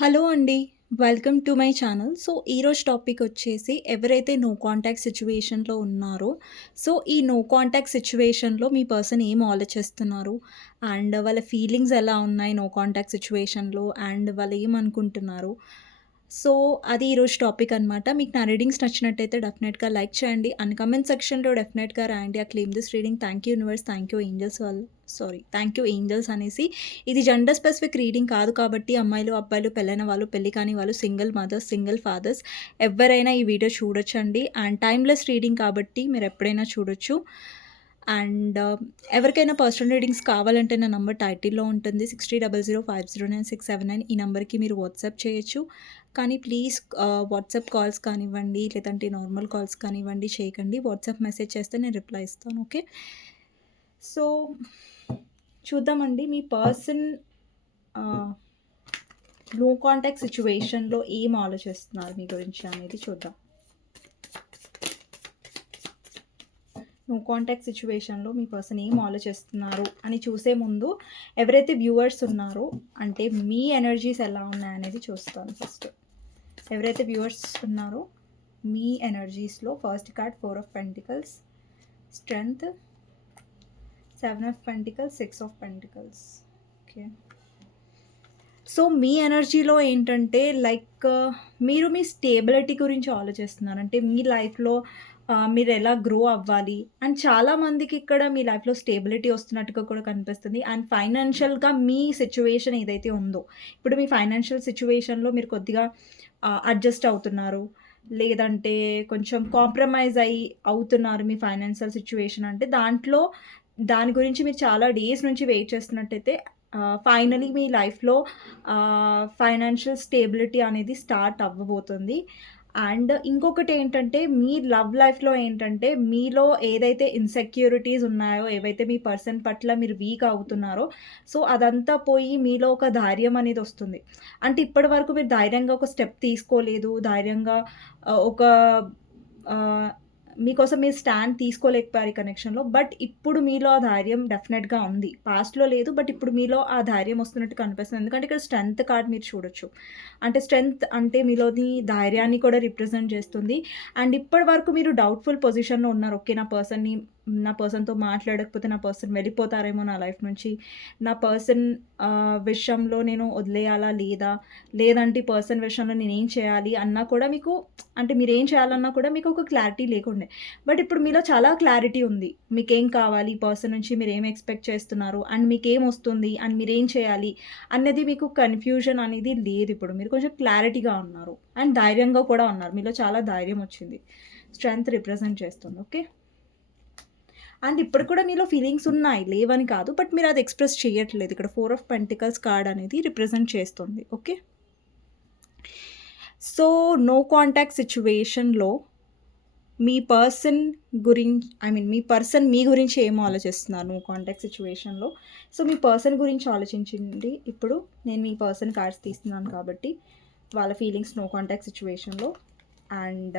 Hello అండి. Welcome to my channel. ఈరోజు topic వచ్చేసి ఎవరైతే నో కాంటాక్ట్ సిట్యుయేషన్‌లో ఉన్నారో, ఈ నో కాంటాక్ట్ సిట్యుయేషన్‌లో మీ పర్సన్ ఏం ఆలోచిస్తున్నారు? అండ్ వాళ్ళ ఫీలింగ్స్ ఎలా ఉన్నాయి నో కాంటాక్ట్ సిట్యుయేషన్‌లో? అండ్ వాళ్ళు ఏమనుకుంటున్నారు? సో, అది ఈరోజు టాపిక్ అనమాట. మీకు నా రీడింగ్స్ నచ్చినట్టయితే డెఫినెట్‌గా లైక్ చేయండి. అండ్ కామెంట్ సెక్షన్‌లో డెఫినెట్‌గా రాయండి. Claim this reading. Thank you universe, thank you angels thank you angels అనేసి. ఇది జెండర్ స్పెసిఫిక్ రీడింగ్ కాదు కాబట్టి అమ్మాయిలు, అబ్బాయిలు, పెళ్ళైన వాళ్ళు, పెళ్లి కాని వాళ్ళు, సింగిల్ మదర్స్, సింగిల్ ఫాదర్స్ ఎవ్వరైనా ఈ వీడియో చూడొచ్చండి. అండ్ టైమ్‌లెస్ రీడింగ్ కాబట్టి మీరెప్పుడైనా చూడొచ్చు. అండ్ ఎవరికైనా పర్సనల్ రీడింగ్స్ కావాలంటే నా నంబర్ టైటిల్‌లో ఉంటుంది. 6300509679 ఈ నంబర్‌కి మీరు వాట్సాప్ చేయొచ్చు. కానీ ప్లీజ్ వాట్సాప్ కాల్స్ కానివ్వండి, లేదంటే నార్మల్ కాల్స్ కానివ్వండి చేయకండి. వాట్సాప్ మెసేజ్ చేస్తే నేను రిప్లై ఇస్తాను. ఓకే. సో, చూద్దామండి మీ పర్సన్ ఆహ్, నో కాంటాక్ట్ సిట్యుయేషన్‌లో ఏం ఆలోచిస్తున్నారు మీ గురించి అనేది చూద్దాం. నో కాంటాక్ట్ సిట్యుయేషన్‌లో మీ పర్సన్ ఏం ఆలోచిస్తున్నారు అని చూసే ముందు ఎవరైతే వ్యూవర్స్ ఉన్నారో అంటే మీ ఎనర్జీస్ ఎలా ఉన్నాయనేది చూస్తాను ఫస్ట్. ఎవరైతే వ్యూవర్స్ ఉన్నారో మీ ఎనర్జీస్‌లో first card 4 of pentacles, strength, 7 of pentacles, 6 of pentacles. Okay. So, మీ ఎనర్జీలో ఏంటంటే లైక్ మీరు మీ స్టేబిలిటీ గురించి ఆలోచిస్తున్నారు. అంటే మీ లైఫ్‌లో మీరెలా గ్రో అవ్వాలి అండ్ చాలామందికి ఇక్కడ మీ లైఫ్‌లో స్టేబిలిటీ వస్తున్నట్టుగా కూడా కనిపిస్తుంది. అండ్ ఫైనాన్షియల్‌గా మీ సిట్యుయేషన్ ఏదైతే ఉందో, ఇప్పుడు మీ ఫైనాన్షియల్ సిట్యుయేషన్‌లో మీరు కొద్దిగా అడ్జస్ట్ అవుతున్నారు. లేదంటే కొంచెం కాంప్రమైజ్ అవుతున్నారు మీ ఫైనాన్షియల్ సిట్యుయేషన్ అంటే దాని గురించి మీరు చాలా డేస్ నుంచి వెయిట్ చేస్తున్నట్టయితే ఫైనలీ మీ లైఫ్‌లో ఫైనాన్షియల్ స్టేబిలిటీ అనేది స్టార్ట్ అవ్వబోతుంది. అండ్ ఇంకొకటేంటంటే మీ లవ్ లైఫ్‌లో ఏంటంటే మీలో ఏదైతే ఇన్‌సెక్యూరిటీస్ ఉన్నాయో, ఏవైతే మీ పర్సన్ పట్ల మీరు వీక్ అవుతున్నారో, అదంతా పోయి మీలో ఒక ధైర్యం అనేదొస్తుంది. అంటే ఇప్పటి వరకు మీరు ధైర్యంగా ఒక స్టెప్ తీసుకోలేదు. ధైర్యంగా ఒక ఆహ్, మీకోసం మీరు స్టాండ్ తీసుకోలేకపోయారు ఈ కనెక్షన్‌లో. బట్ ఇప్పుడు మీలో ఆ ధైర్యం డెఫినెట్‌గా ఉంది. పాస్ట్‌లో లేదు. బట్ ఇప్పుడు మీలో ఆ ధైర్యం వస్తున్నట్టు కనిపిస్తుంది. ఎందుకంటే ఇక్కడ స్ట్రెంగ్త్ కార్డ్ మీరు చూడొచ్చు. అంటే స్ట్రెంగ్త్ అంటే మీలోని ధైర్యాన్ని కూడా రిప్రజెంట్ చేస్తుంది. అండ్ ఇప్పటి వరకు మీరు డౌట్‌ఫుల్ పొజిషన్‌లో ఉన్నారు. ఓకే. నా పర్సన్‌తో మాట్లాడకపోతే నా పర్సన్ వెళ్ళిపోతారేమో నా లైఫ్ నుంచి. నా పర్సన్ విషయంలో నేను వదిలేయాలా లేదా? లేదంటే ఈ పర్సన్ విషయంలో నేనేం చేయాలి అన్నా కూడా మీకు అంటే మీరేం చేయాలన్నా కూడా మీకు ఒక క్లారిటీ లేకుండే. బట్ ఇప్పుడు మీలో చాలా క్లారిటీ ఉంది. మీకేం కావాలి? ఈ పర్సన్ నుంచి మీరేం ఎక్స్‌పెక్ట్ చేస్తున్నారు? అండ్ మీకేమొస్తుంది? అండ్ మీరేం చేయాలి? అన్నది మీకు కన్‌ఫ్యూజన్ అనేది లేదిప్పుడు. మీరు కొంచెం క్లారిటీగా ఉన్నారు. అండ్ ధైర్యంగా కూడా ఉన్నారు. మీలో చాలా ధైర్యం వచ్చింది. స్ట్రెంగ్త్ రిప్రజెంట్ చేస్తుంది. ఓకే. అండ్ ఇప్పుడు కూడా మీలో ఫీలింగ్స్ ఉన్నాయి. లేవని కాదు. బట్ మీరది ఎక్స్‌ప్రెస్ చేయట్లేదు. ఇక్కడ 4 ఆఫ్ పెంటికల్స్ కార్డ్ అనేది రిప్రజెంట్ చేస్తుంది. ఓకే. సో, నో కాంటాక్ట్ సిట్యుయేషన్‌లో మీ పర్సన్ మీ పర్సన్ మీ గురించి ఏం ఆలోచిస్తున్నారు నో కాంటాక్ట్ సిట్యుయేషన్‌లో. మీ పర్సన్ గురించి ఆలోచించండి. ఇప్పుడు నేను మీ పర్సన్ కార్డ్స్ తీస్తున్నాను కాబట్టి వాళ్ళ ఫీలింగ్స్ నో కాంటాక్ట్ సిట్యుయేషన్‌లో అండ్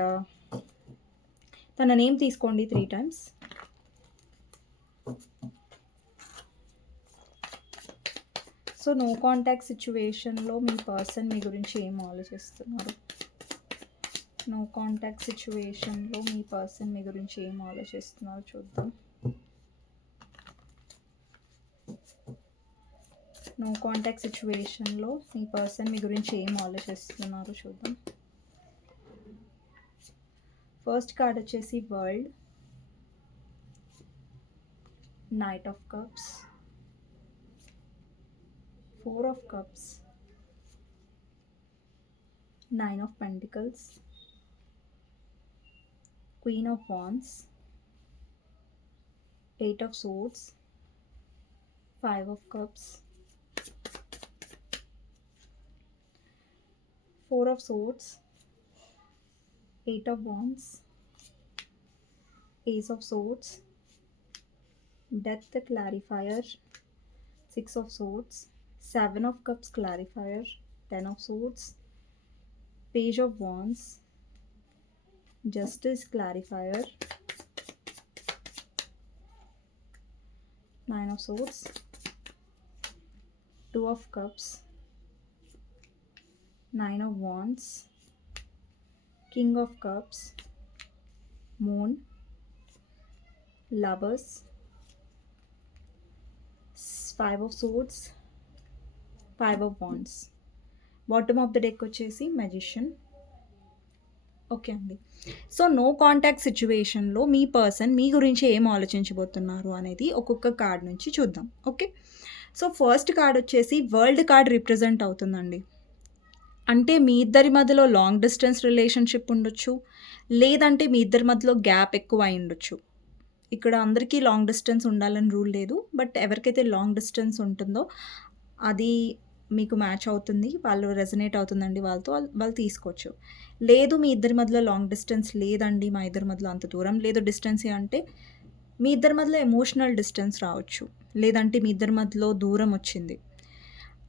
తన నేమ్ తీసుకోండి 3 టైమ్స్. నో కాంటాక్ట్ సిట్యుయేషన్‌లో మీ పర్సన్ మీ గురించి ఏం ఆలోచిస్తున్నారు? నో కాంటాక్ట్ సిట్యుయేషన్‌లో మీ పర్సన్ మీ గురించి ఏం ఆలోచిస్తున్నారో చూద్దాం. నో కాంటాక్ట్ సిట్యుయేషన్‌లో మీ పర్సన్ మీ గురించి ఏం ఆలోచిస్తున్నారో చూద్దాం. ఫస్ట్ కార్డ్ వచ్చేసి world, knight of cups, 4 of cups, 9 of pentacles, Queen of Wands, 8 of Swords, 5 of Cups, 4 of Swords, 8 of Wands, Ace of Swords, Death Clarifier, 6 of Swords, 7 of Cups Clarifier, 10 of Swords, Page of Wands, Justice Clarifier, 9 of Swords, 2 of Cups, 9 of Wands, King of Cups, Moon, Lovers, 5 of Swords, 5 of Wands. Bottom of the deck వచ్చేసి magician. Okay అండి. So no contact సిచ్యువేషన్లో మీ person మీ గురించి ఏం ఆలోచించబోతున్నారు అనేది ఒక్కొక్క card నుంచి చూద్దాం. Okay, so first card వచ్చేసి వరల్డ్ కార్డ్ రిప్రజెంట్ అవుతుందండి. అంటే మీ ఇద్దరి మధ్యలో లాంగ్ డిస్టెన్స్ రిలేషన్షిప్ ఉండొచ్చు, లేదంటే మీ ఇద్దరి మధ్యలో గ్యాప్ ఎక్కువ అయి ఉండొచ్చు. ఇక్కడ అందరికీ లాంగ్ డిస్టెన్స్ ఉండాలని రూల్ లేదు, బట్ ఎవరికైతే లాంగ్ డిస్టెన్స్ ఉంటుందో అది మీకు మ్యాచ్ అవుతుంది, వాళ్ళు రెజనేట్ అవుతుందండి వాళ్ళతో, వాళ్ళు తీసుకోవచ్చు. లేదు మీ ఇద్దరి మధ్యలో లాంగ్ డిస్టెన్స్ లేదండి, మా ఇద్దరి మధ్యలో అంత దూరం లేదు డిస్టెన్స్ అంటే మీ ఇద్దరి మధ్యలో ఎమోషనల్ డిస్టెన్స్ రావచ్చు, లేదంటే మీ ఇద్దరి మధ్యలో దూరం వచ్చింది.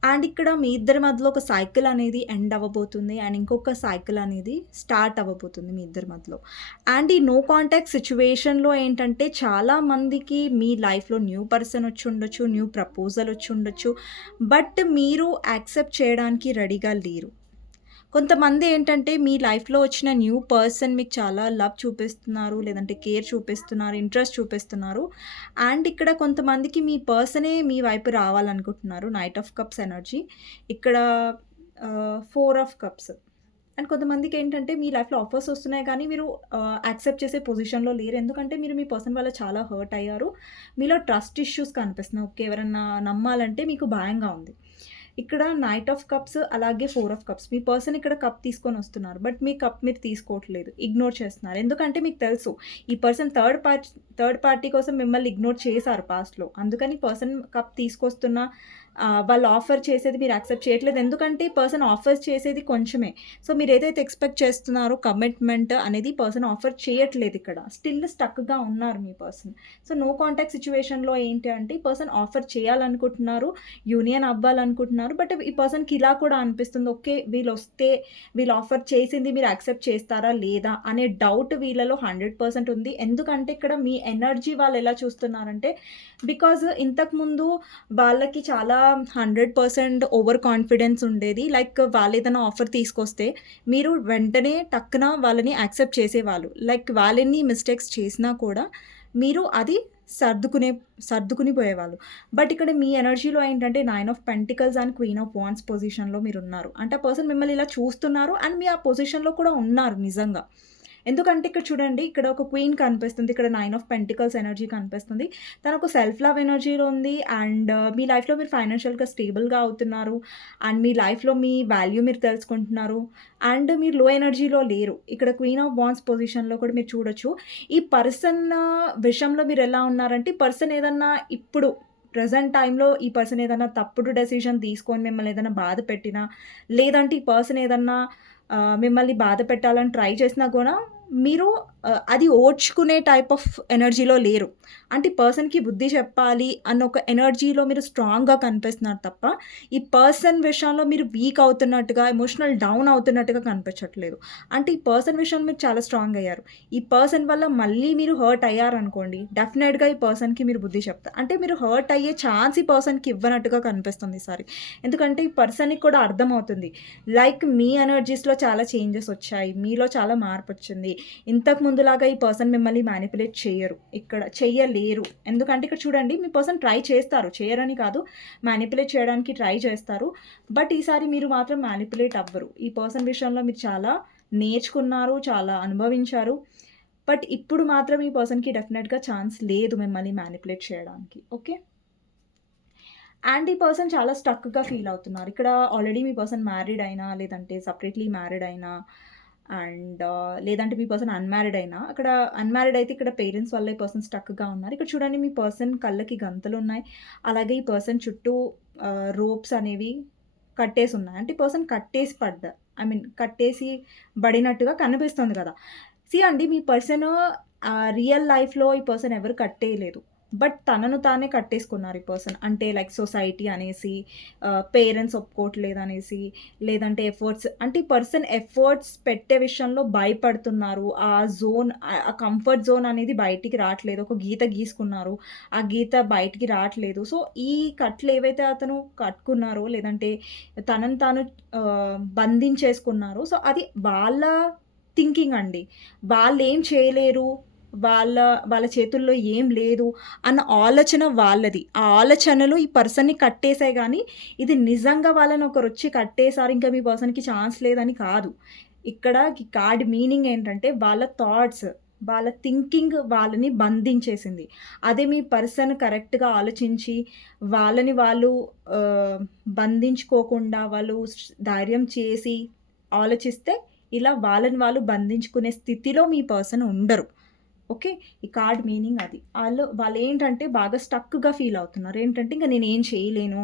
అండ్ ఇక్కడ మీ ఇద్దరి మధ్యలో ఒక సైకిల్ అనేది ఎండ్ అవ్వబోతుంది అండ్ ఇంకొక సైకిల్ అనేది స్టార్ట్ అవ్వబోతుంది మీ ఇద్దరి మధ్యలో. అండ్ ఈ నో కాంటాక్ట్ సిచ్యువేషన్లో ఏంటంటే చాలామందికి మీ లైఫ్లో న్యూ పర్సన్ వచ్చి ఉండొచ్చు, న్యూ ప్రపోజల్ వచ్చి ఉండొచ్చు, బట్ మీరు యాక్సెప్ట్ చేయడానికి రెడీగా లేరు. కొంతమంది ఏంటంటే మీ లైఫ్లో వచ్చిన న్యూ పర్సన్ మీకు చాలా లవ్ చూపిస్తున్నారు, లేదంటే కేర్ చూపిస్తున్నారు, ఇంట్రెస్ట్ చూపిస్తున్నారు. అండ్ ఇక్కడ కొంతమందికి మీ పర్సనే మీ వైపు రావాలనుకుంటున్నారు. నైట్ ఆఫ్ కప్స్ ఎనర్జీ, ఇక్కడ 4 ఆఫ్ కప్స్. అండ్ కొంతమందికి ఏంటంటే మీ లైఫ్లో ఆఫర్స్ వస్తున్నాయి కానీ మీరు యాక్సెప్ట్ చేసే పొజిషన్లో లేరు, ఎందుకంటే మీరు మీ పర్సన్ వల్ల చాలా హర్ట్ అయ్యారు. మీలో ట్రస్ట్ ఇష్యూస్ కనిపిస్తున్నాయి. ఓకే, ఎవరన్నా నమ్మాలంటే మీకు భయంగా ఉంది. ఇక్కడ నైట్ ఆఫ్ కప్స్ అలాగే 4 ఆఫ్ కప్స్. మీ పర్సన్ ఇక్కడ కప్ తీసుకొని వస్తున్నారు, బట్ మీ కప్ మీరు తీసుకోవట్లేదు, ఇగ్నోర్ చేస్తున్నారు. ఎందుకంటే మీకు తెలుసు ఈ పర్సన్ థర్డ్ పార్టీ కోసం మిమ్మల్ని ఇగ్నోర్ చేశారు పాస్ట్లో, అందుకని పర్సన్ కప్ తీసుకొస్తున్న వాళ్ళు ఆఫర్ చేసేది మీరు యాక్సెప్ట్ చేయట్లేదు, ఎందుకంటే పర్సన్ ఆఫర్ చేసేది కొంచెమే. సో మీరు ఏదైతే ఎక్స్పెక్ట్ చేస్తున్నారో కమిట్మెంట్ అనేది పర్సన్ ఆఫర్ చేయట్లేదు, ఇక్కడ స్టిల్ స్టక్గా ఉన్నారు మీ పర్సన్. సో నో కాంటాక్ట్ సిచ్యువేషన్లో ఏంటి అంటే పర్సన్ ఆఫర్ చేయాలనుకుంటున్నారు, యూనియన్ అవ్వాలనుకుంటున్నారు, బట్ ఈ పర్సన్కి ఇలా కూడా అనిపిస్తుంది, ఓకే వీళ్ళు వస్తే వీళ్ళు ఆఫర్ చేసింది మీరు యాక్సెప్ట్ చేస్తారా లేదా అనే డౌట్ వీళ్ళలో 100% ఉంది. ఎందుకంటే ఇక్కడ మీ ఎనర్జీ వాళ్ళు ఎలా చూస్తున్నారంటే, బికాజ్ ఇంతకుముందు వాళ్ళకి చాలా 100% ఓవర్ కాన్ఫిడెన్స్ ఉండేది. లైక్ వాళ్ళు ఏదైనా ఆఫర్ తీసుకొస్తే మీరు వెంటనే టక్కున వాళ్ళని యాక్సెప్ట్ చేసేవాళ్ళు. లైక్ వాళ్ళని మిస్టేక్స్ చేసినా కూడా మీరు అది సర్దుకుని పోయేవాళ్ళు. బట్ ఇక్కడ మీ ఎనర్జీలో ఏంటంటే 9 of pentacles and queen of wands పొజిషన్లో మీరు ఉన్నారు. అంటే ఆ పర్సన్ మిమ్మల్ని ఇలా చూస్తున్నారు అండ్ మీ ఆ పొజిషన్లో కూడా ఉన్నారు నిజంగా. ఎందుకంటే ఇక్కడ చూడండి, ఇక్కడ ఒక క్వీన్ కనిపిస్తుంది, ఇక్కడ 9 ఆఫ్ పెంటికల్స్ ఎనర్జీ కనిపిస్తుంది. తను ఒక సెల్ఫ్ లవ్ ఎనర్జీలో ఉంది అండ్ మీ లైఫ్లో మీరు ఫైనాన్షియల్గా స్టేబుల్గా అవుతున్నారు అండ్ మీ లైఫ్లో మీ వాల్యూ మీరు తెలుసుకుంటున్నారు అండ్ మీరు లో ఎనర్జీలో లేరు. ఇక్కడ క్వీన్ ఆఫ్ వాండ్స్ పొజిషన్లో కూడా మీరు చూడొచ్చు. ఈ పర్సన్ విషయంలో మీరు ఎలా ఉన్నారంటే, ఈ పర్సన్ ఏదన్నా ఇప్పుడు ప్రజెంట్ టైంలో ఈ పర్సన్ ఏదైనా తప్పుడు డెసిషన్ తీసుకొని మిమ్మల్ని ఏదైనా బాధ పెట్టినా, లేదంటే ఈ పర్సన్ ఏదన్నా మిమ్మల్ని బాధ పెట్టాలని ట్రై చేసినా కూడా మీరు అది ఓర్చుకునే టైప్ ఆఫ్ ఎనర్జీలో లేరు. అంటే ఈ పర్సన్కి బుద్ధి చెప్పాలి అన్న ఒక ఎనర్జీలో మీరు స్ట్రాంగ్గా కనిపిస్తున్నారు తప్ప ఈ పర్సన్ విషయంలో మీరు వీక్ అవుతున్నట్టుగా, ఎమోషనల్ డౌన్ అవుతున్నట్టుగా కనిపించట్లేదు. అంటే ఈ పర్సన్ విషయంలో మీరు చాలా స్ట్రాంగ్ అయ్యారు. ఈ పర్సన్ వల్ల మళ్ళీ మీరు హర్ట్ అయ్యారనుకోండి, డెఫినెట్గా ఈ పర్సన్కి మీరు బుద్ధి చెప్తారు. అంటే మీరు హర్ట్ అయ్యే ఛాన్స్ ఈ పర్సన్కి ఇవ్వనట్టుగా కనిపిస్తుంది ఈసారి. ఎందుకంటే ఈ పర్సన్కి కూడా అర్థమవుతుంది, లైక్ మీ ఎనర్జీస్లో చాలా చేంజెస్ వచ్చాయి, మీలో చాలా మార్పు వచ్చింది. ఇంతకు ముందులాగా ఈ పర్సన్ మిమ్మల్ని మ్యానిపులేట్ చేయరు, ఇక్కడ చెయ్యలేరు. ఎందుకంటే ఇక్కడ చూడండి, మీ పర్సన్ ట్రై చేస్తారు, చేయరని కాదు, మ్యానిపులేట్ చేయడానికి ట్రై చేస్తారు, బట్ ఈసారి మీరు మాత్రం మ్యానిపులేట్ అవ్వరు. ఈ పర్సన్ విషయంలో మీరు చాలా నేర్చుకున్నారు, చాలా అనుభవించారు, బట్ ఇప్పుడు మాత్రం ఈ పర్సన్కి డెఫినెట్గా ఛాన్స్ లేదు మిమ్మల్ని మ్యానిపులేట్ చేయడానికి. ఓకే, అండ్ ఈ పర్సన్ చాలా స్టక్గా ఫీల్ అవుతున్నారు. ఇక్కడ ఆల్రెడీ మీ పర్సన్ మ్యారీడ్ అయినా, లేదంటే సపరేట్లీ మ్యారీడ్ అయినా, అండ్ లేదంటే మీ పర్సన్ అన్మ్యారీడ్ అయినా, అక్కడ అన్మ్యారీడ్ అయితే ఇక్కడ పేరెంట్స్ వల్ల ఈ పర్సన్ స్టక్గా ఉన్నారు. ఇక్కడ చూడండి, మీ పర్సన్ కళ్ళకి గంతలు ఉన్నాయి, అలాగే ఈ పర్సన్ చుట్టూ రోప్స్ అనేవి కట్టేసి ఉన్నాయి. అంటే ఈ పర్సన్ కట్టేసి పడినట్టుగా కనిపిస్తుంది కదా. సి అండి, మీ పర్సన్ రియల్ లైఫ్లో ఈ పర్సన్ ఎవరు కట్టేయలేదు, బట్ తనను తానే కట్టేసుకున్నారు ఈ పర్సన్. అంటే లైక్ సొసైటీ అనేసి, పేరెంట్స్ ఒప్పుకోవట్లేదనేసి, లేదంటే ఎఫర్ట్స్ అంటే ఈ పర్సన్ ఎఫర్ట్స్ పెట్టే విషయంలో భయపడుతున్నారు. ఆ కంఫర్ట్ జోన్ అనేది బయటికి రాట్లేదు. ఒక గీత గీసుకున్నారు. ఆ గీత బయటికి రాట్లేదు. సో, ఈ కట్లేవైతే అతను కట్టుకున్నారో, లేదంటే తనను తాను బంధించేసుకున్నారో, సో, అది వాళ్ళ థింకింగ్ అండి. వాళ్ళేం చేయలేరు, వాళ్ళ వాళ్ళ చేతుల్లో ఏం లేదు అన్న ఆలోచన వాళ్ళది. ఆ ఆలోచనలు ఈ పర్సన్‌ని కట్టేసాయి గానీ, ఇది నిజంగా వాళ్ళని ఒకరొచ్చి కట్టేసారు, ఇంకా మీ పర్సన్‌కి ఛాన్స్ లేదని కాదు. ఇక్కడ ఈ కార్డ్ మీనింగ్ ఏంటంటే, వాళ్ళ థాట్స్, వాళ్ళ థింకింగ్ వాళ్ళని బంధించేసింది. అదే మీ పర్సన్ కరెక్ట్‌గా ఆలోచించి, వాళ్ళని వాళ్ళు ఆహ్, బంధించుకోకుండా వాళ్ళు ధైర్యం చేసి ఆలోచిస్తే, ఇలా వాళ్ళని వాళ్ళు బంధించుకునే స్థితిలో మీ పర్సన్ ఉండరు. ఓకే. ఈ కార్డ్ మీనింగ్ అది. వాళ్ళేంటంటే బాగా స్టక్‌గా ఫీల్ అవుతున్నారు. ఏంటంటే ఇంక నేనేం చేయలేను.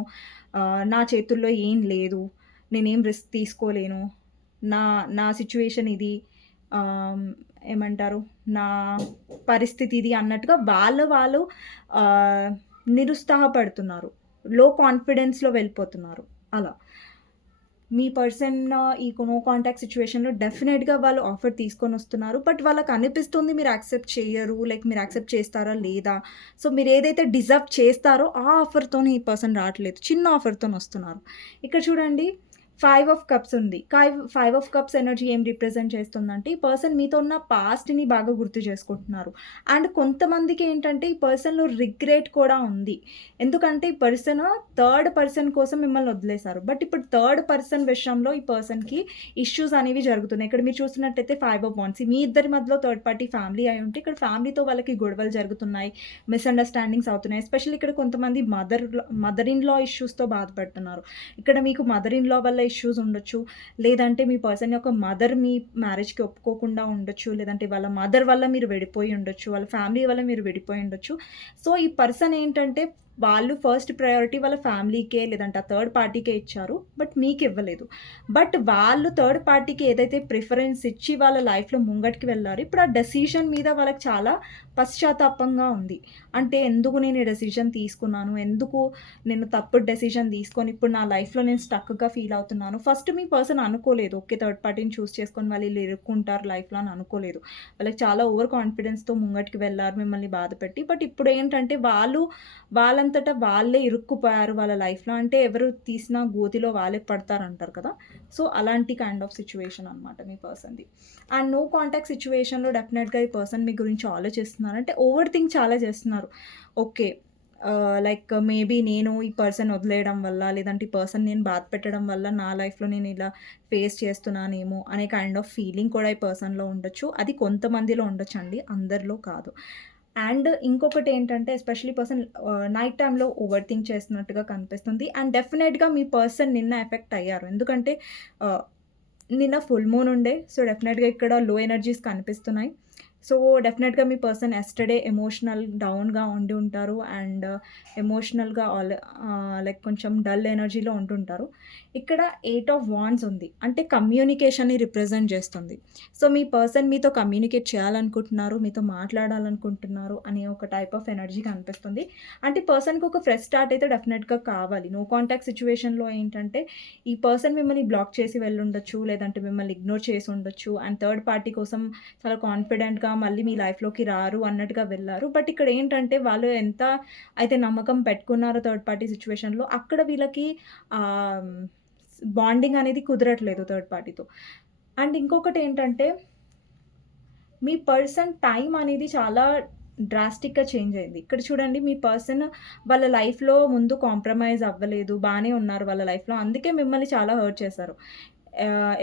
నా చేతుల్లో ఏం లేదు. నేనేం రిస్క్ తీసుకోలేను. నా నా సిట్యుయేషన్ ఇది. ఆహ్, ఏమంటారు? నా పరిస్థితి ఇది అన్నట్టుగా వాళ్ళు ఆహ్, నిరుత్సాహపడుతున్నారు. లో కాన్ఫిడెన్స్‌లో వెళ్ళిపోతున్నారు. అలా. మీ పర్సన్ ఈ నో కాంటాక్ట్ సిట్యుయేషన్‌లో డెఫినెట్‌గా వాళ్ళు ఆఫర్ తీసుకొనొస్తున్నారు. బట్ వాళ్ళకనిపిస్తుంది మీరు యాక్సెప్ట్ చెయ్యరు. లైక్ మీరు యాక్సెప్ట్ చేస్తారా లేదా? సో, మీరేదైతే డిజర్వ్ చేస్తారో ఆ ఆఫర్‌తోని ఈ పర్సన్ రావట్లేదు. చిన్న ఆఫర్‌తోనొస్తున్నారు. ఇక్కడ చూడండి 5 ఆఫ్ కప్స్ ఉంది. 5 ఆఫ్ కప్స్ ఎనర్జీ ఏం రిప్రజెంట్ చేస్తుందంటే, ఈ పర్సన్ మీతో ఉన్న పాస్ట్‌ని బాగా గుర్తు చేసుకుంటున్నారు. అండ్ కొంతమందికి ఏంటంటే, ఈ పర్సన్‌లో రిగ్రెట్ కూడా ఉంది. ఎందుకంటే, ఈ పర్సన్ థర్డ్ పర్సన్ కోసం మిమ్మల్ని వదిలేసారు. బట్ ఇప్పుడు థర్డ్ పర్సన్ విషయంలో ఈ పర్సన్‌కి ఇష్యూస్ అనేవి జరుగుతున్నాయి. ఇక్కడ మీరు చూస్తున్నట్టయితే 5 ఆఫ్ వాండ్స్. మీ ఇద్దరి మధ్యలో థర్డ్ పార్టీ ఫ్యామిలీ అయి ఉంటే, ఇక్కడ ఫ్యామిలీతో వాళ్ళకి గొడవలు జరుగుతున్నాయి. మిస్‌అండర్‌స్టాండింగ్స్ అవుతున్నాయి. ఎస్పెషల్లీ ఇక్కడ కొంతమంది మదర్ ఇన్ లా ఇష్యూస్‌తో బాధపడుతున్నారు. ఇక్కడ మీకు మదర్ ఇన్ లా వల్ల ఇష్యూస్ ఉండొచ్చు. లేదంటే మీ పర్సన్ యొక్క మదర్ మీ మ్యారేజ్‌కి ఒప్పుకోకుండా ఉండొచ్చు. లేదంటే వాళ్ళ మదర్ వల్ల మీరు విడిపోయి ఉండొచ్చు. వాళ్ళ ఫ్యామిలీ వల్ల మీరు విడిపోయి ఉండొచ్చు. సో, ఈ పర్సన్ ఏంటంటే వాళ్ళు ఫస్ట్ ప్రయారిటీ వాళ్ళ ఫ్యామిలీకే లేదంటే ఆ థర్డ్ పార్టీకే ఇచ్చారు. బట్ మీకివ్వలేదు. బట్ వాళ్ళు థర్డ్ పార్టీకి ఏదైతే ప్రిఫరెన్స్ ఇచ్చి వాళ్ళ లైఫ్‌లో ముంగటికి వెళ్లారో ఇప్పుడు ఆ డెసిషన్ మీద వాళ్ళకి చాలా పశ్చాత్తాపంగా ఉంది. అంటే ఎందుకు నేను ఈ డెసిషన్ తీసుకున్నాను? ఎందుకు నేను తప్పుడు డెసిషన్ తీసుకొని ఇప్పుడు నా లైఫ్‌లో నేను స్టక్‌గా ఫీల్ అవుతున్నాను. ఫస్ట్ మీ పర్సన్ అనుకోలేదు. ఓకే. థర్డ్ పార్టీని చూజ్ చేసుకొని వాళ్ళు ఇలా ఇరుక్కుంటారు లైఫ్‌లో అని అనుకోలేదు. వాళ్ళకి చాలా ఓవర్ కాన్ఫిడెన్స్‌తో ముంగటికి వెళ్లారు మిమ్మల్ని బాధపెట్టి. బట్ ఇప్పుడేంటంటే వాళ్ళంతట వాళ్ళే ఇరుక్కుపోయారు వాళ్ళ లైఫ్‌లో. అంటే ఎవరు తీసిన గోతిలో వాళ్ళే పడతారంటారు కదా! సో, అలాంటి కైండ్ ఆఫ్ సిట్యుయేషన్ అనమాట మీ పర్సన్‌ది. అండ్ నో కాంటాక్ట్ సిట్యుయేషన్‌లో డెఫినెట్‌గా ఈ పర్సన్ మీ గురించి ఆలోచిస్తున్నారు. అంటే ఓవర్ థింక్ చాలా చేస్తున్నారు. ఓకే. లైక్ మేబీ నేను ఈ పర్సన్ వదిలేయడం వల్ల, లేదంటే ఈ పర్సన్ నేను బాధ పెట్టడం వల్ల నా లైఫ్‌లో నేను ఇలా ఫేస్ చేస్తున్నానేమో అనే కైండ్ ఆఫ్ ఫీలింగ్ కూడా ఈ పర్సన్‌లో ఉండొచ్చు. అది కొంతమందిలో ఉండొచ్చండి. అందరిలో కాదు. అండ్ ఇంకొకటేంటంటే ఎస్పెషల్లీ పర్సన్ నైట్ టైమ్‌లో ఓవర్ థింక్ చేస్తున్నట్టుగా కనిపిస్తుంది. అండ్ డెఫినెట్‌గా మీ పర్సన్ నిన్న ఎఫెక్ట్ అయ్యారు. ఎందుకంటే ఆహ్, నిన్న ఫుల్ మూన్ ఉండే. సో, డెఫినెట్‌గా ఇక్కడ లో ఎనర్జీస్ కనిపిస్తున్నాయి. సో, డెఫినెట్‌గా మీ పర్సన్ యెస్టర్‌డే ఎమోషనల్ డౌన్‌గా ఉండి ఉంటారు. అండ్ ఎమోషనల్‌గా లైక్ కొంచెం డల్ ఎనర్జీలో ఉంటుంటారు. ఇక్కడ 8 ఆఫ్ వాండ్స్ ఉంది. అంటే కమ్యూనికేషన్‌ని రిప్రజెంట్ చేస్తుంది. సో, మీ పర్సన్ మీతో కమ్యూనికేట్ చేయాలనుకుంటున్నారు, మీతో మాట్లాడాలనుకుంటున్నారు అనే ఒక టైప్ ఆఫ్ ఎనర్జీ కనిపిస్తుంది. అంటే పర్సన్‌కి ఒక ఫ్రెష్ స్టార్ట్ అయితే డెఫినెట్‌గా కావాలి. నో కాంటాక్ట్ సిట్యుయేషన్‌లో ఏంటంటే ఈ పర్సన్ మిమ్మల్ని బ్లాక్ చేసి వెళ్ళుండొచ్చు. లేదంటే మిమ్మల్ని ఇగ్నోర్ చేసి ఉండొచ్చు. అండ్ థర్డ్ పార్టీ కోసం చాలా కాన్ఫిడెంట్‌గా మళ్ళీ మీ లైఫ్‌లోకి రారు అన్నట్టుగా వెళ్లారు. బట్ ఇక్కడ ఏంటంటే వాళ్ళు ఎంత అయితే నమ్మకం పెట్టుకున్నారో థర్డ్ పార్టీ సిట్యుయేషన్‌లో అక్కడ వీళ్ళకి ఆహ్, బాండింగ్ అనేది కుదరట్లేదు థర్డ్ పార్టీతో. అండ్ ఇంకొకటేంటంటే మీ పర్సన్ టైమ్ అనేది చాలా డ్రాస్టిక్‌గా చేంజ్ అయింది. ఇక్కడ చూడండి మీ పర్సన్ వాళ్ళ లైఫ్‌లో ముందు కాంప్రమైజ్ అవ్వలేదు. బానే ఉన్నారు వాళ్ళ లైఫ్‌లో. అందుకే మిమ్మల్ని చాలా హర్ట్ చేశారు.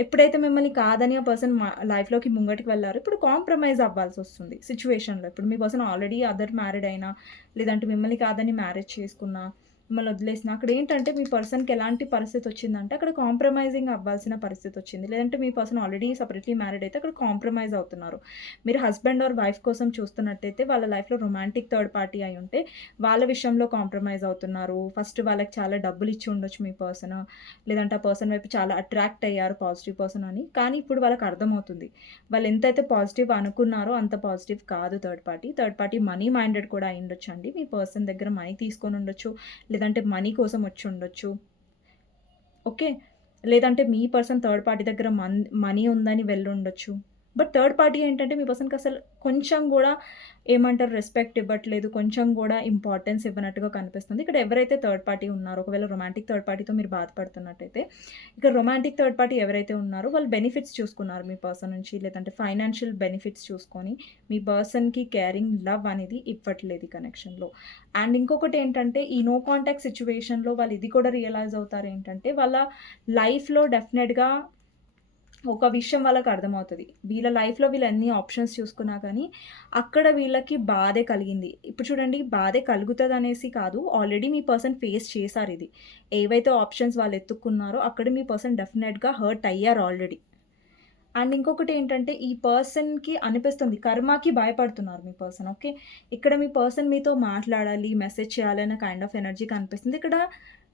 ఎప్పుడైతే మిమ్మల్ని కాదని ఆ పర్సన్ లైఫ్‌లోకి ముంగటికి వెళ్లారో ఇప్పుడు కాంప్రమైజ్ అవ్వాల్సొస్తుంది సిట్యుయేషన్‌లో. ఇప్పుడు మీ పర్సన్ ఆల్రెడీ మ్యారీడ్ అయినా, లేదంటే మిమ్మల్ని కాదని మ్యారేజ్ చేసుకున్నా, మిమ్మల్ని వదిలేసిన. అక్కడేంటంటే మీ పర్సన్‌కి ఎలాంటి పరిస్థితొచ్చిందంటే అక్కడ కాంప్రమైజింగ్ అవ్వాల్సిన పరిస్థితొచ్చింది. లేదంటే మీ పర్సన్ ఆల్రెడీ సెపరేట్‌లీ మ్యారీడ్ అయితే అక్కడ కాంప్రమైజ్ అవుతున్నారు. మీరు హస్బెండ్ ఆర్ వైఫ్ కోసం చూస్తున్నట్టయితే వాళ్ళ లైఫ్‌లో రొమాంటిక్ థర్డ్ పార్టీ అయ్యుంటే వాళ్ళ విషయంలో కాంప్రమైజ్ అవుతున్నారు. ఫస్ట్ వాళ్ళకి చాలా డబ్బులిచ్చి ఉండొచ్చు మీ పర్సన్. లేదంటే ఆ పర్సన్ వైపు చాలా అట్రాక్ట్ అయ్యారు పాజిటివ్ పర్సన్ అని. కానీ ఇప్పుడు వాళ్ళకి అర్థమవుతుంది. వాళ్ళు ఎంతైతే పాజిటివ్ అనుకున్నారో అంత పాజిటివ్ కాదు third party. Third party money minded కూడా అయ్యుండొచ్చండి. మీ పర్సన్ దగ్గర మనీ తీసుకొనుండొచ్చు. లేదంటే మనీ కోసం వచ్చుండొచ్చు. ఓకే. లేదంటే మీ పర్సన్ థర్డ్ పార్టీ దగ్గర మనీ ఉందని వెళ్ళుండొచ్చు. బట్ థర్డ్ పార్టీ ఏంటంటే మీ పర్సన్‌కి అసలు కొంచెం గూడా ఏమంటారు రెస్పెక్ట్ ఇవ్వట్లేదు. కొంచెం గూడా ఇంపార్టెన్స్ ఇవ్వనట్టుగా కనిపిస్తుంది. ఇక్కడ ఎవరైతే థర్డ్ పార్టీ ఉన్నారో ఒకవేళ రొమాంటిక్ థర్డ్ పార్టీతో మీరు బాధపడుతున్నట్టయితే, ఇక్కడ రొమాంటిక్ థర్డ్ పార్టీ ఎవరైతే ఉన్నారో వాళ్ళు బెనిఫిట్స్ చూసుకున్నారు మీ పర్సన్ నుంచి. లేదంటే ఫైనాన్షియల్ బెనిఫిట్స్ చూసుకొని మీ పర్సన్‌కి కేరింగ్, లవ్ అనేది ఇవ్వట్లేదు ఈ కనెక్షన్‌లో. అండ్ ఇంకొకటేంటంటే ఈ నో కాంటాక్ట్ సిట్యుయేషన్‌లో వాళ్ళు ఇది కూడా రియలైజ్ అవుతారేంటంటే వాళ్ళ లైఫ్‌లో డెఫినెట్‌గా ఒక విషయం వాళ్ళకి అర్థమవుతది. వీళ్ళ లైఫ్‌లో వీళ్ళు ఎన్ని ఆప్షన్స్ చూసుకున్నా కానీ, అక్కడ వీళ్ళకి బాధే కలిగింది. ఇప్పుడు చూడండి బాధే కలుగుతదనేసి కాదు. ఆల్రెడీ మీ పర్సన్ ఫేస్ చేసారిది. ఏవైతే ఆప్షన్స్ వాళ్ళు ఎతుక్కున్నారో అక్కడ మీ పర్సన్ డెఫినెట్‌గా హర్ట్ అయ్యారు ఆల్రెడీ. అండ్ ఇంకొకటేంటంటే ఈ పర్సన్‌కి అనిపిస్తుంది కర్మకి భయపడుతున్నారు మీ పర్సన్. ఓకే. ఇక్కడ మీ పర్సన్ మీతో మాట్లాడాలి, మెసేజ్ చేయాలి అన్న కైండ్ ఆఫ్ ఎనర్జీ కనిపిస్తుంది. ఇక్కడ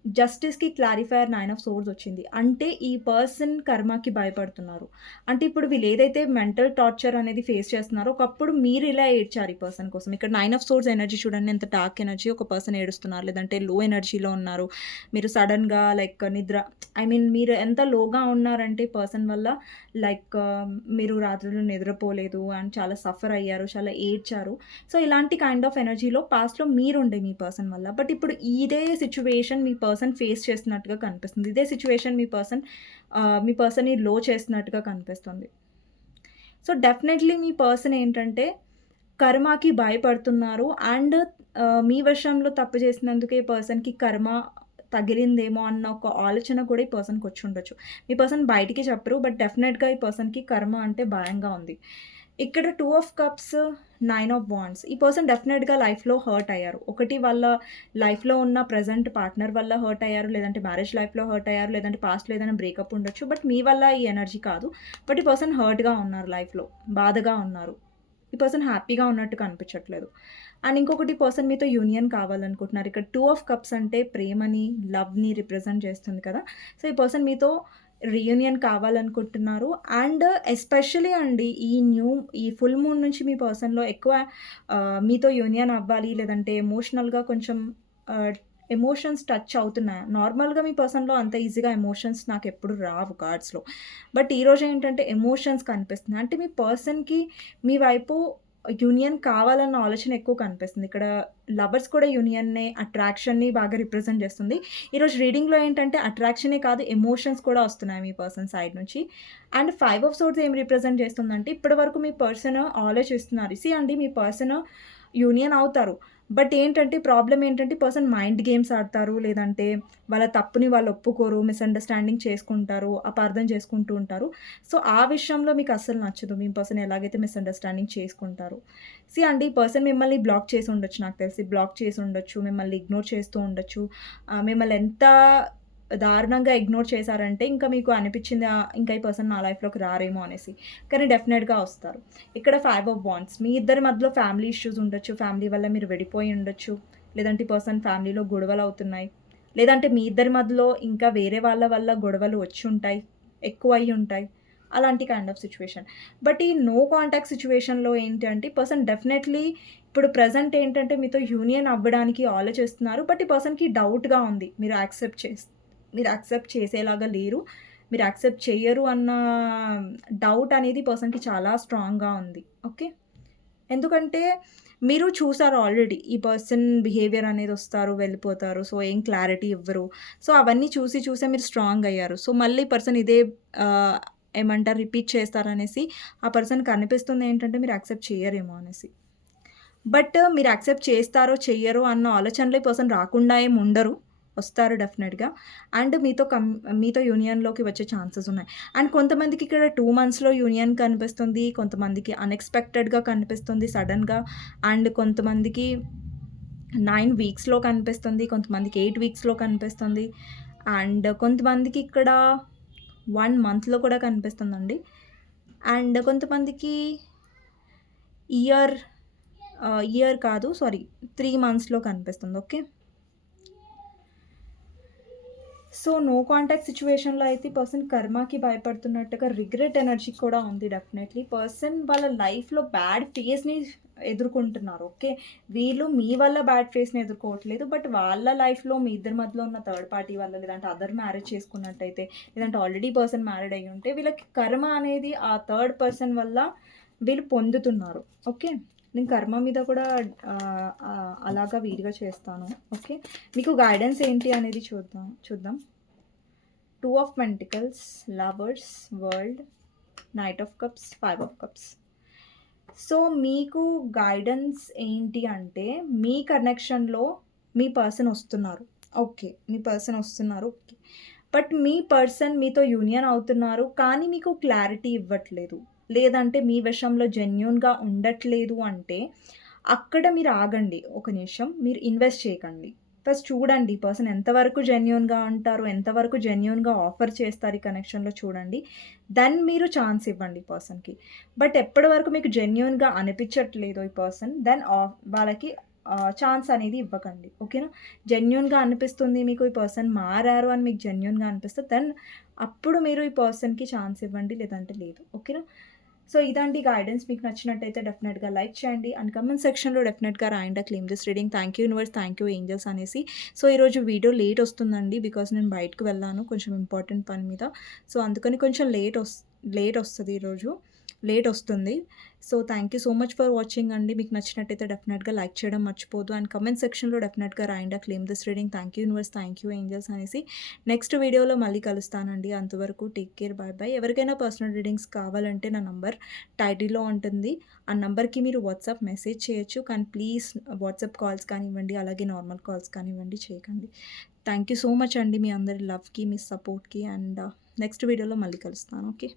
జస్టిస్‌కి క్లారిఫైయర్ 9 ఆఫ్ సోర్డ్స్ వచ్చింది. అంటే ఈ పర్సన్ కర్మకి భయపడుతున్నారు. అంటే ఇప్పుడు వీళ్ళు ఏదైతే మెంటల్ టార్చర్ అనేది ఫేస్ చేస్తున్నారో ఒకప్పుడు మీరు ఇలా ఏడ్చారు ఈ పర్సన్ కోసం. ఇక్కడ 9 ఆఫ్ సోర్డ్స్ ఎనర్జీ చూడండి ఎంత డార్క్ ఎనర్జీ. ఒక పర్సన్ ఏడుస్తున్నారు. లేదంటే లో ఎనర్జీలో ఉన్నారు. మీరు సడెన్‌గా లైక్ నిద్ర ఐ మీన్ మీరు ఎంత లోగా ఉన్నారంటే ఈ పర్సన్ వల్ల లైక్ మీరు రాత్రులు నిద్రపోలేదు అండ్ చాలా సఫర్ అయ్యారు. చాలా ఏడ్చారు. సో, ఇలాంటి కైండ్ ఆఫ్ ఎనర్జీలో పాస్ట్‌లో మీరుండే మీ పర్సన్ వల్ల. బట్ ఇప్పుడు ఇదే సిట్యుయేషన్ మీ పర్సన్ ఫేస్ చేస్తున్నట్టుగా కనిపిస్తుంది. ఇదే సిట్యుయేషన్ మీ పర్సన్‌ని లో చేస్తున్నట్టుగా కనిపిస్తుంది. సో, డెఫినెట్‌లీ మీ పర్సన్ ఏంటంటే కర్మకి భయపడుతున్నారు. అండ్ మీ విషయంలో తప్పు చేసినందుకే ఈ పర్సన్‌కి కర్మ తగిలిందేమో అన్న ఒక ఆలోచన కూడా ఈ పర్సన్‌కొచ్చుండొచ్చు. మీ పర్సన్ బయటికి చెప్పరు. బట్ డెఫినెట్‌గా ఈ పర్సన్‌కి కర్మ అంటే భయంగా ఉంది. ఇక్కడ 2 ఆఫ్ కప్స్, 9 ఆఫ్ వాండ్స్. ఈ పర్సన్ డెఫినెట్‌గా లైఫ్‌లో హర్ట్ అయ్యారు. ఒకటి వాళ్ళ లైఫ్‌లో ఉన్న ప్రెజెంట్ పార్ట్నర్ వల్ల హర్ట్ అయ్యారు. లేదంటే మ్యారేజ్ లైఫ్‌లో హర్ట్ అయ్యారు. లేదంటే పాస్ట్‌లో ఏదైనా బ్రేకప్ ఉండొచ్చు. బట్ మీ వల్ల ఈ ఎనర్జీ కాదు. బట్ ఈ పర్సన్ హర్ట్‌గా ఉన్నారు లైఫ్‌లో. బాధగా ఉన్నారు. ఈ పర్సన్ హ్యాపీగా ఉన్నట్టు కనిపించట్లేదు. అండ్ ఇంకొకటి పర్సన్ మీతో యూనియన్ కావాలనుకుంటున్నారు. ఇక్కడ 2 ఆఫ్ కప్స్ అంటే ప్రేమని, లవ్‌ని రిప్రజెంట్ చేస్తుంది కదా! సో, ఈ పర్సన్ మీతో రీయూనియన్ కావాలనుకుంటున్నారు. అండ్ ఎస్పెషల్లీ అండి ఈ ఫుల్ మూన్ నుంచి మీ పర్సన్‌లో ఎక్కువ మీతో యూనియన్ అవ్వాలి లేదంటే ఎమోషనల్‌గా కొంచెం ఆహ్, ఎమోషన్స్ టచ్ అవుతున్నాయి. నార్మల్‌గా మీ పర్సన్‌లో అంత ఈజీగా ఎమోషన్స్ నాకెప్పుడు రావు కార్డ్స్‌లో. బట్ ఈరోజు ఏంటంటే ఎమోషన్స్ కనిపిస్తున్నాయి. అంటే మీ పర్సన్‌కి మీ వైపు యూనియన్ కావాలన్న ఆలోచన ఎక్కువ కనిపిస్తుంది. ఇక్కడ లవర్స్ కూడా యూనియన్‌నే, అట్రాక్షన్‌ని బాగా రిప్రజెంట్ చేస్తుంది. ఈరోజు రీడింగ్‌లో ఏంటంటే అట్రాక్షనే కాదు ఎమోషన్స్ కూడా వస్తున్నాయి మీ పర్సన్ సైడ్ నుంచి. అండ్ 5 ఆఫ్ సోర్డ్స్ ఏం రిప్రజెంట్ చేస్తుందంటే ఇప్పటి వరకు మీ పర్సన్ ఆలోచిస్తున్నారు. అండి మీ పర్సన్ యూనియన్ అవుతారు. బట్ ఏంటంటే ప్రాబ్లమ్ ఏంటంటే పర్సన్ మైండ్ గేమ్స్ ఆడతారు. లేదంటే వాళ్ళ తప్పుని వాళ్ళు ఒప్పుకోరు. మిస్‌అండర్‌స్టాండింగ్ చేసుకుంటారు. అపార్థం చేసుకుంటూ ఉంటారు. సో, ఆ విషయంలో మీకు అస్సలు నచ్చదు. మీ పర్సన్ ఎలాగైతే మిస్‌అండర్‌స్టాండింగ్ చేసుకుంటారు. అండి ఈ పర్సన్ మిమ్మల్ని బ్లాక్ చేసి ఉండొచ్చు నాకు తెలిసి. బ్లాక్ చేసి ఉండొచ్చు. మిమ్మల్ని ఇగ్నోర్ చేస్తూ ఉండొచ్చు. మిమ్మల్ని ఎంత దారుణంగా ఇగ్నోర్ చేశారంటే ఇంకా మీకు అనిపిచ్చింది ఇంకా ఈ పర్సన్ నా లైఫ్‌లోకి రారేమో అనేసి. కానీ డెఫినెట్‌గా వస్తారు. ఇక్కడ 5 ఆఫ్ వాండ్స్. మీ ఇద్దరి మధ్యలో ఫ్యామిలీ ఇష్యూస్ ఉండొచ్చు. ఫ్యామిలీ వల్ల మీరు విడిపోయి ఉండొచ్చు. లేదంటే ఈ పర్సన్ ఫ్యామిలీలో గొడవలవుతున్నాయి. లేదంటే మీ ఇద్దరి మధ్యలో ఇంకా వేరే వాళ్ళ వల్ల గొడవలు వచ్చుంటాయి. ఎక్కువయ్యి ఉంటాయి. అలాంటి కైండ్ ఆఫ్ సిట్యుయేషన్. బట్ ఈ నో కాంటాక్ట్ సిట్యుయేషన్‌లో ఏంటి అంటే పర్సన్ డెఫినెట్‌లీ ఇప్పుడు ప్రెజెంట్ ఏంటంటే మీతో యూనియన్ అవ్వడానికి ఆలోచిస్తున్నారు. బట్ ఈ పర్సన్‌కి డౌట్‌గా ఉంది. మీరు యాక్సెప్ట్ చేసేలాగా లేరు. మీరు యాక్సెప్ట్ చెయ్యరు అన్న డౌట్ అనేది పర్సన్‌కి చాలా స్ట్రాంగ్‌గా ఉంది. ఓకే. ఎందుకంటే మీరు చూసారు ఆల్రెడీ. ఈ పర్సన్ బిహేవియర్ అనేది వస్తారు, వెళ్ళిపోతారు. సో, ఏం క్లారిటీ ఇవ్వరు. సో, అవన్నీ చూసే మీరు స్ట్రాంగ్ అయ్యారు. సో, మళ్ళీ పర్సన్ ఇదే ఆహ్, ఏమంటారు రిపీట్ చేస్తారనేసి ఆ పర్సన్‌కి అనిపిస్తుంది ఏంటంటే మీరు యాక్సెప్ట్ చెయ్యరేమో అనేసి. బట్ మీరు యాక్సెప్ట్ చేస్తారో, చెయ్యరో అన్న ఆలోచనలో ఈ పర్సన్ రాకుండా ఏమి ఉండరు. వస్తారు డెఫినెట్‌గా. అండ్ మీతో యూనియన్‌లోకి వచ్చే ఛాన్సెస్ ఉన్నాయి. అండ్ కొంతమందికి ఇక్కడ 2 మంత్స్‌లో యూనియన్ కనిపిస్తుంది. కొంతమందికి అన్‌ఎక్స్‌పెక్టెడ్‌గా కనిపిస్తుంది సడెన్‌గా. అండ్ కొంతమందికి 9 వీక్స్‌లో కనిపిస్తుంది. కొంతమందికి 8 వీక్స్‌లో కనిపిస్తుంది. అండ్ కొంతమందికి ఇక్కడ 1 మంత్‌లో కూడా కనిపిస్తుందండి. అండ్ కొంతమందికి ఇయర్ ఇయర్ కాదు సారీ 3 మంత్స్‌లో కనిపిస్తుంది. ఓకే. సో, నో కాంటాక్ట్ సిట్యుయేషన్‌లో అయితే ఈ పర్సన్ కర్మకి భయపడుతున్నట్టుగా రిగ్రెట్ ఎనర్జీ కూడా ఉంది డెఫినెట్‌లీ. పర్సన్ వాళ్ళ లైఫ్‌లో బ్యాడ్ ఫేజ్‌ని ఎదుర్కొంటున్నారు. ఓకే. వీళ్ళు మీ వల్ల బ్యాడ్ ఫేజ్‌ని ఎదుర్కోవట్లేదు. బట్ వాళ్ళ లైఫ్‌లో మీ ఇద్దరి మధ్యలో ఉన్న థర్డ్ పార్టీ వల్ల లేదంటే అదర్ మ్యారేజ్ చేసుకున్నట్టయితే లేదంటే ఆల్రెడీ పర్సన్ మ్యారీడ్ అయ్యి ఉంటే వీళ్ళకి కర్మ అనేది ఆ థర్డ్ పర్సన్ వల్ల వీళ్ళు పొందుతున్నారు. ఓకే. నేను కర్మ మీద కూడా అలాగా వీడిగా చేస్తాను. ఓకే. మీకు గైడెన్స్ ఏంటి అనేది చూద్దాం. 2 of pentacles, lovers, world, knight of cups, 5 of cups. So, మీకు గైడెన్స్ ఏంటి అంటే మీ కనెక్షన్‌లో మీ పర్సన్ వస్తున్నారు. ఓకే. మీ పర్సన్ వస్తున్నారు. ఓకే. బట్ మీ పర్సన్ మీతో యూనియన్ అవుతున్నారు. కానీ మీకు క్లారిటీ ఇవ్వట్లేదు. లేదంటే మీ విషయంలో జెన్యూన్‌గా ఉండట్లేదు అంటే అక్కడ మీరు ఆగండి. ఒక నిమిషం. మీరు ఇన్వెస్ట్ చేయకండి. ఫస్ట్ చూడండి ఈ పర్సన్ ఎంతవరకు జెన్యూన్‌గా ఉంటారు, ఎంతవరకు జెన్యూన్‌గా ఆఫర్ చేస్తారు ఈ కనెక్షన్‌లో చూడండి. దెన్ మీరు ఛాన్స్ ఇవ్వండి ఈ పర్సన్‌కి. బట్ ఎప్పటి వరకు మీకు జెన్యూన్‌గా అనిపించట్లేదో ఈ పర్సన్ దెన్ వాళ్ళకి ఛాన్స్ అనేది ఇవ్వకండి. ఓకేనా? జెన్యూన్‌గా అనిపిస్తుంది మీకు ఈ పర్సన్ మారారు అని మీకు జెన్యూన్‌గా అనిపిస్తే దెన్ అప్పుడు మీరు ఈ పర్సన్‌కి ఛాన్స్ ఇవ్వండి. లేదంటే లేదు. ఓకేనా? సో, ఇదండి గైడెన్స్. మీకు నచ్చినట్టయితే డెఫినెట్‌గా లైక్ చేయండి. అండ్ కామెంట్ సెక్షన్‌లో డెఫినెట్‌గా రాయండి claim this reading. Thank you universe, thank you angels అనేసి. సో, ఈరోజు వీడియో లేట్ వస్తుందండి. బికాజ్ నేను బయటకు వెళ్ళాను కొంచెం ఇంపార్టెంట్ పని మీద. సో, అందుకని కొంచెం లేట్ వస్తది ఈరోజు. లేట్ వస్తుంది. So, thank you so much for watching అండి. మీకు నచ్చినట్టయితే డెఫినెట్‌గా లైక్ చేయడం మర్చిపోవద్దు. అండ్ కామెంట్ సెక్షన్‌లో డెఫినెట్‌గా రాయండి claim this reading. Thank you universe, thank you angels అనేసి. నెక్స్ట్ వీడియోలో మళ్ళీ కలుస్తానండి. అంతవరకు టేక్ కేర్. Bye bye. ఎవరికైనా పర్సనల్ రీడింగ్స్ కావాలంటే నా నంబర్ టైటిల్‌లో ఉంటుంది. ఆ నంబర్‌కి మీరు వాట్సాప్ మెసేజ్ చేయొచ్చు. కానీ ప్లీజ్ వాట్సాప్ కాల్స్ కానివ్వండి, అలాగే నార్మల్ కాల్స్ కానివ్వండి చేయకండి. థ్యాంక్ యూ సో మచ్ అండి మీ అందరి లవ్‌కి, మీ సపోర్ట్‌కి. అండ్ నెక్స్ట్ వీడియోలో మళ్ళీ కలుస్తాను. ఓకే.